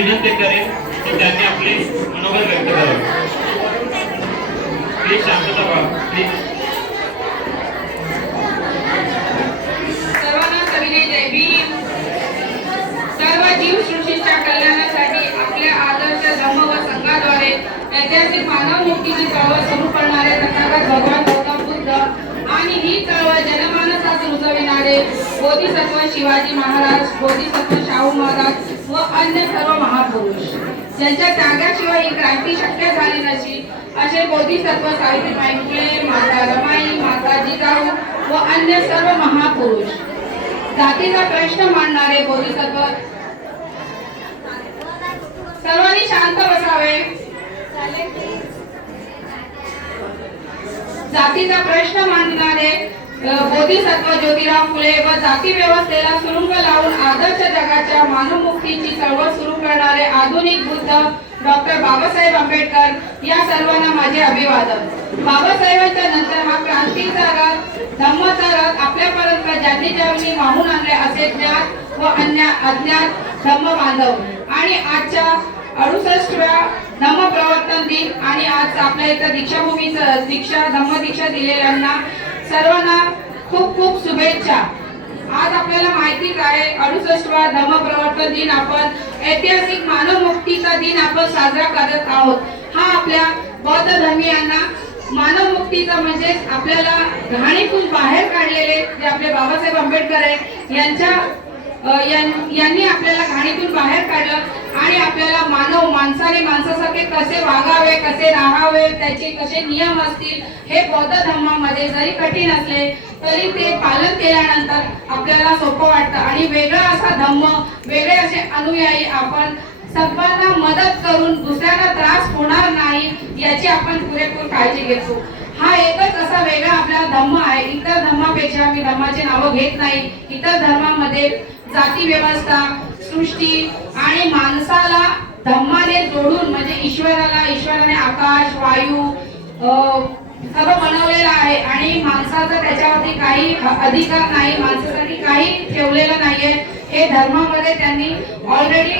विनंती करेन की त्यांनी आपले मनोबल व्यक्त करावे. प्लीज शांतता व्हा. प्लीज. सर्वांना सविनय जय भीम. सर्व जीवसृष्टीच्या कल्याणासाठी आपल्या आदर्श धम्म व संघाद्वारे ऐतिहासिक मानव मुक्तीची चळवळ सुरू करणारे तथागत भगवान गौतम बुद्ध आणि ही चळवळ जनमानसात रुजविणारे बोधिसत्व शिवाजी महाराज, बोधिसत्व शाहू महाराज व अन्य सर्व महापुरुष ज्यांच्या त्यागाशिवाय ही क्रांती शक्य झाली नशी असे बोधिसत्व सावित्रीबाई फुले, माता रमाई, माता जिजाऊ व अन्य सर्व महापुरुष, जातीचा प्रश्न मांडणारे बोधिसत्व. सर्वांनी शांत बसावे. जातीचा प्रश्न मांडणारे बोधिसत्व ज्योतिराव फुले व जाती व्यवस्थेला सुरुंग लावून आदर्श जगाच्या मानवमुक्तीची चळवळ सुरू करणारे आधुनिक बुद्ध डॉक्टर बाबासाहेब आंबेडकर या सर्वांना माझे अभिवादन. बाबासाहेबांच्या नंतर हा क्रांतीचा रथ, धम्माचा रथ आपल्यापर्यंत ज्यांनी ज्यांनी वाहून आणले असे ज्ञात व अज्ञात धम्म बांधव आणि आजच्या 68व्या धम्म प्रवर्तन दिन आणि आज आपल्या इथं दीक्षाभूमीचं धम्म दीक्षा दिलेल्यांना सर्वांना खूप खूप शुभेच्छा. आज आपल्याला माहितीच आहे 68वा धम्म प्रवर्तन दिन आपण ऐतिहासिक मानव मुक्तीचा दिन आपण साजरा करत आहोत. हा आपल्या बौद्ध धर्मीयांना मानव मुक्तीचा म्हणजे आपल्याला घाणीतून बाहेर काढलेले जे आपले बाबासाहेब आंबेडकर आहे यांनी आपल्याला घाणीतून बाहेर काढलं आणि आपल्याला माणसाने माणसासारखे कसे वागावे, कसे राहावे, त्याचे कसे नियम असतील हे बौद्ध धर्मामध्ये जरी कठीण असले तरी ते पालन केल्यानंतर आपल्याला सोपं वाटतं आणि वेगळा असा धम्म, वेगळे असे अनुयायी आपण सर्वांना मदत करून दुसऱ्यांना त्रास होणार नाही याची आपण पुरेपूर काळजी घेतो. हा एकच असा वेगळा आपला धम्म आहे. इतर धर्मापेक्षा मी धर्माचे नाव घेत नाही. इतर धर्मामध्ये जाती व्यवस्था, सृष्टी आणि माणसाला धम्माने जोडून म्हणजे ईश्वराने आकाश, वायू सगळं बनवलेलं आहे आणि माणसाचा त्याच्यावरती काही अधिकार नाही, माणसासाठी काही ठेवलेलं नाहीये. हे धर्मामध्ये त्यांनी ऑलरेडी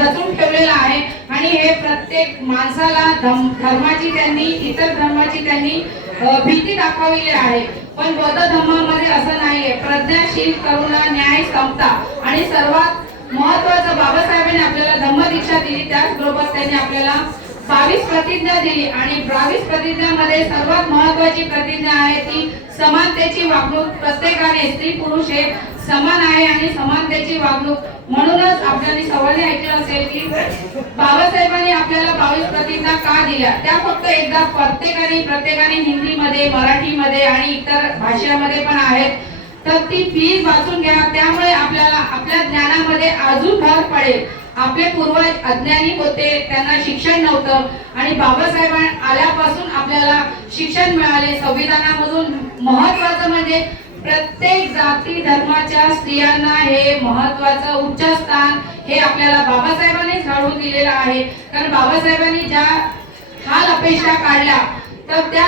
रचून ठेवलेलं आहे आणि हे प्रत्येक माणसाला धर्माची त्यांनी, इतर धर्माची त्यांनी भीती दाखवलेली आहे. पण बौद्ध धर्मामध्ये असं नाहीये. प्रज्ञाशील, करुणा, न्याय, समता आणि सर्वात महत्वाचं बाबासाहेबांनी आपल्याला धम्मदीक्षा दिली. त्याचबरोबर त्यांनी आपल्याला 22 प्रतिज्ञा दिली आणि 22 प्रतिज्ञामध्ये सर्वात महत्वाची प्रतिज्ञा आहे ती समानतेची वागणूक. प्रत्येकाने स्त्री पुरुष हे समान आहे आणि समानतेची वागणूक. म्हणूनच आपल्याला सवाल ऐकलं असेल की बाबासाहेबांनी आपल्याला 22 प्रतिज्ञा का दिल्या. त्या फक्त एकदा प्रत्येकाने हिंदीमध्ये, मराठीमध्ये आणि इतर भाषेमध्ये पण आहेत. तर ती प्लीज वाचून घ्या. त्यामुळे आपल्याला आपल्या ज्ञानामध्ये अजून भर पडेल. आपले पूर्वज अज्ञानी होते, त्यांना शिक्षण नव्हतं आणि बाबासाहेब आल्यापासून आपल्याला शिक्षण मिळाले. संविधानामधून महत्वाचं म्हणजे प्रत्येक जाती धर्माच्या स्त्रियांना हे महत्वाचं उच्च स्थान हे आपल्याला बाबासाहेबांनीच घडवून दिलेलं आहे. कारण बाबासाहेबांनी ज्या हाल अपेक्षा काढल्या तर त्या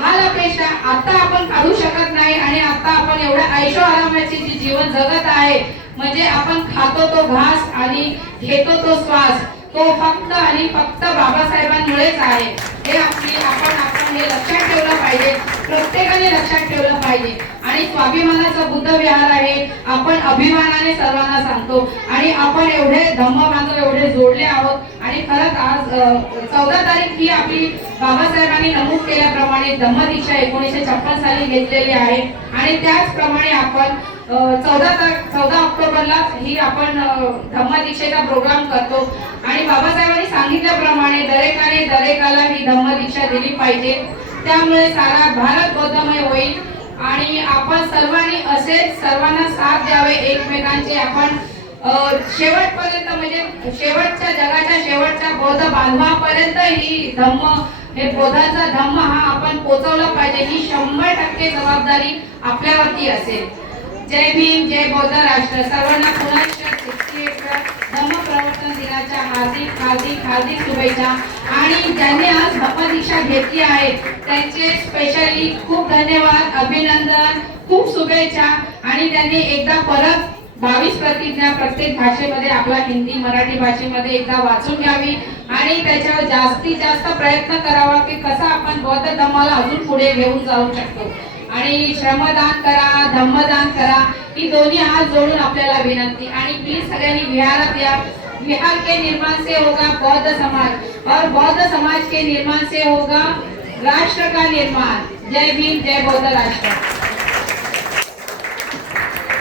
हाल अपेक्षा आता आपण काढू शकत नाही आणि आता आपण एवढ्या ऐशो आरामाची जी जीवन जगत आहे म्हणजे आपण खातो तो घास आणि घेतो तो श्वास तो फक्त आणि फक्त बाबासाहेबांमुळेच आहे. हे आपण हे लक्षात ठेवलं पाहिजे. प्रत्येकाने लक्षात ठेवलं पाहिजे आणि स्वाभिमानाचा बुद्ध विहार आहे. आपण अभिमानाने सर्वांना सांगतो आणि आपण एवढे धम्म बांधव एवढे जोडले आहोत आणि खरंच आज 14 तारीख ही आपली बाबासाहेबांनी नमूद केल्याप्रमाणे धम्मदीक्षा 1956 साली घेतलेली आहे आणि त्याचप्रमाणे आपण 14 ऑक्टोबरला ही आपण धम्मदीक्षेचा प्रोग्राम करतो आणि बाबासाहेबांनी सांगितल्याप्रमाणे दरेकाला ही धम्मदीक्षा दिली पाहिजे. त्यामुळे सारा भारत बौद्धमय होईल आणि आपण सर्वांनी असेच सर्वांना साथ द्यावे एकमेकांचे. आपण शेवटपर्यंत म्हणजे शेवटच्या जगाच्या शेवटच्या बौद्ध बांधवापर्यंत ही धम्म हे बौद्धाचा धम्म हा आपण पोहोचवला पाहिजे. ही 100% जबाबदारी आपल्यावरती असेल. जय भीम, जय बौद्ध राष्ट्र. सर्वांना पुन्हा 61 धम्म प्रवर्तन दिनाच्या हार्दिक शुभेच्छा. आणि ज्यांनी आज धम्मदीक्षा घेतली आहे त्यांचे स्पेशली खूप धन्यवाद, अभिनंदन, खूप शुभेच्छा. आणि त्यांनी एकदा परत 22 प्रतिज्ञा प्रत्येक भाषेमध्ये, आपला हिंदी मराठी भाषेमध्ये एकदा वाचून घ्यावी आणि त्याच्यावर जास्तीत जास्त प्रयत्न करावा की कसा आपण बौद्ध धम्माला अजून पुढे घेऊन जाऊ शकतो. आणि श्रमदान करा, धम्मदान करा, ही दोन्ही हात जोडून आपल्याला विनंती. आणि प्लीज सगळ्यांनी विहारात या. बिहार के निर्माण से होगा बौद्ध समाज और बौद्ध समाज के निर्माण से होगा राष्ट्र का निर्माण. जय भीम, जय बौद्ध राष्ट्र.